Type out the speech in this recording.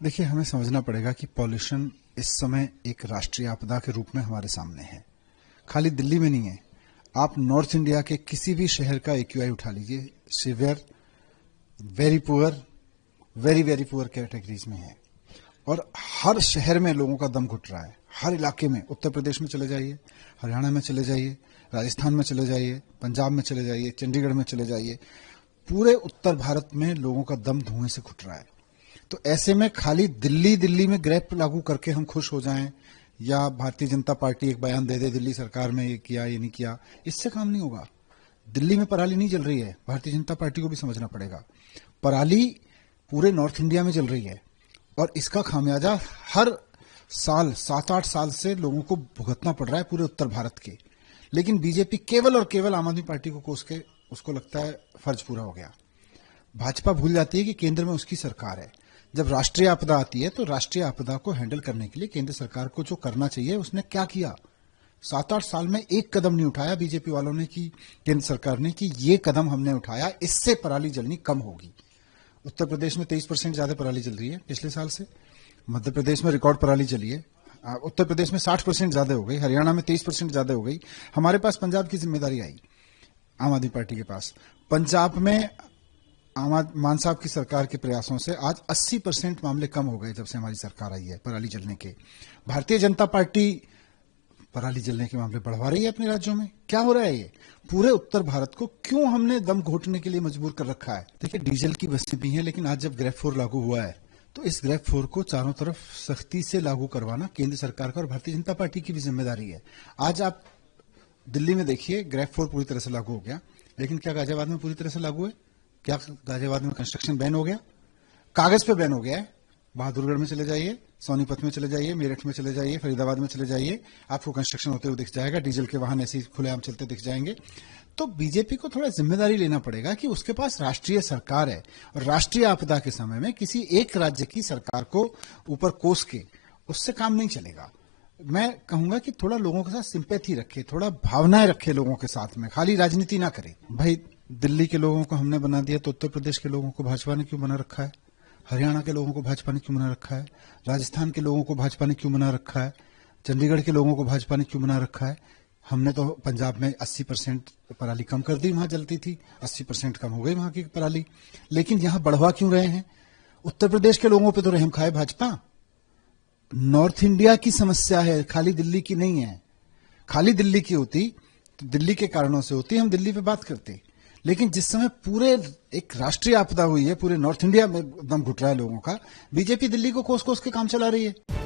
देखिए, हमें समझना पड़ेगा कि पॉल्यूशन इस समय एक राष्ट्रीय आपदा के रूप में हमारे सामने है। खाली दिल्ली में नहीं है। आप नॉर्थ इंडिया के किसी भी शहर का एक्यूआई उठा लीजिए, severe, very poor, very very poor categories में है। और हर शहर में लोगों का दम घुट रहा है, हर इलाके में। उत्तर प्रदेश में चले जाइए, हरियाणा में चले जाइए, राजस्थान में चले जाइए, पंजाब में चले जाइए, चंडीगढ़ में चले जाइए, पूरे उत्तर भारत में लोगों का दम धुएं से घुट रहा है। तो ऐसे में खाली दिल्ली में ग्रैप लागू करके हम खुश हो जाएं, या भारतीय जनता पार्टी एक बयान दे दे दिल्ली सरकार में ये किया ये नहीं किया, इससे काम नहीं होगा। दिल्ली में पराली नहीं जल रही है, भारतीय जनता पार्टी को भी समझना पड़ेगा। पराली पूरे नॉर्थ इंडिया में जल रही है और इसका खामियाजा हर साल 7-8 साल से लोगों को भुगतना पड़ रहा है पूरे उत्तर भारत के। लेकिन बीजेपी केवल और केवल आम आदमी पार्टी को कोस के उसको लगता है फर्ज पूरा हो गया। भाजपा भूल जाती है कि केंद्र में उसकी सरकार है। जब राष्ट्रीय आपदा आती है तो राष्ट्रीय आपदा को हैंडल करने के लिए केंद्र सरकार को जो करना चाहिए उसने क्या किया? 7-8 साल में एक कदम नहीं उठाया बीजेपी वालों ने कि केंद्र सरकार ने कि ये कदम हमने उठाया, इससे पराली जलनी कम होगी। उत्तर प्रदेश में 23% ज्यादा पराली जल रही है पिछले साल से। मध्य प्रदेश में रिकॉर्ड पराली जली है। उत्तर प्रदेश में 60% ज्यादा हो गई, हरियाणा में 23% ज्यादा हो गई। हमारे पास पंजाब की जिम्मेदारी आई, आम आदमी पार्टी के पास। पंजाब में मान साहब की सरकार के प्रयासों से आज 80% मामले कम हो गए जब से हमारी सरकार आई है पराली जलने के। भारतीय जनता पार्टी पराली जलने के मामले बढ़वा रही है अपने राज्यों में। क्या हो रहा है ये? पूरे उत्तर भारत को क्यों हमने दम घोटने के लिए मजबूर कर रखा है? देखिए, डीजल की बस्ती भी है, लेकिन आज जब ग्रेफ 4 लागू हुआ है तो इस ग्रेफ 4 को चारों तरफ सख्ती से लागू करवाना केंद्र सरकार का और भारतीय जनता पार्टी की भी जिम्मेदारी है। आज आप दिल्ली में देखिए, ग्रेफ 4 पूरी तरह से लागू हो गया, लेकिन क्या गाजियाबाद में पूरी तरह से लागू है? क्या गाजियाबाद में कंस्ट्रक्शन बैन हो गया? कागज पे बैन हो गया है। बहादुरगढ़ में चले जाइए, सोनीपत में चले जाइए, मेरठ में चले जाइए, फरीदाबाद में चले जाइए, आपको कंस्ट्रक्शन होते हुए दिख जाएगा, डीजल के वाहन ऐसे ही खुलेआम चलते दिख जाएंगे। तो बीजेपी को थोड़ा जिम्मेदारी लेना पड़ेगा कि उसके पास राष्ट्रीय सरकार है और राष्ट्रीय आपदा के समय में किसी एक राज्य की सरकार को ऊपर कोस के उससे काम नहीं चलेगा। मैं कहूंगा कि थोड़ा लोगों के साथ सिंपैथी रखे, थोड़ा भावनाएं रखे लोगों के साथ में, खाली राजनीति ना करे। भाई, दिल्ली के लोगों को हमने बना दिया तो उत्तर प्रदेश के लोगों को भाजपा ने क्यों बना रखा है? हरियाणा के लोगों को भाजपा ने क्यों बना रखा है? राजस्थान के लोगों को भाजपा ने क्यों बना रखा है? चंडीगढ़ के लोगों को भाजपा ने क्यों बना रखा है? हमने तो पंजाब में 80% पराली कम कर दी, वहां जलती थी 80% कम हो गई वहां की पराली। लेकिन यहां बढ़वा क्यों रहे हैं? उत्तर प्रदेश के लोगों पे तो रहम खाए भाजपा। नॉर्थ इंडिया की समस्या है, खाली दिल्ली की नहीं है। खाली दिल्ली की होती तो दिल्ली के कारणों से होती, हम दिल्ली पे बात करते। लेकिन जिस समय पूरे एक राष्ट्रीय आपदा हुई है, पूरे नॉर्थ इंडिया में दम घुट रहा है लोगों का, बीजेपी दिल्ली को कोस कोस के काम चला रही है।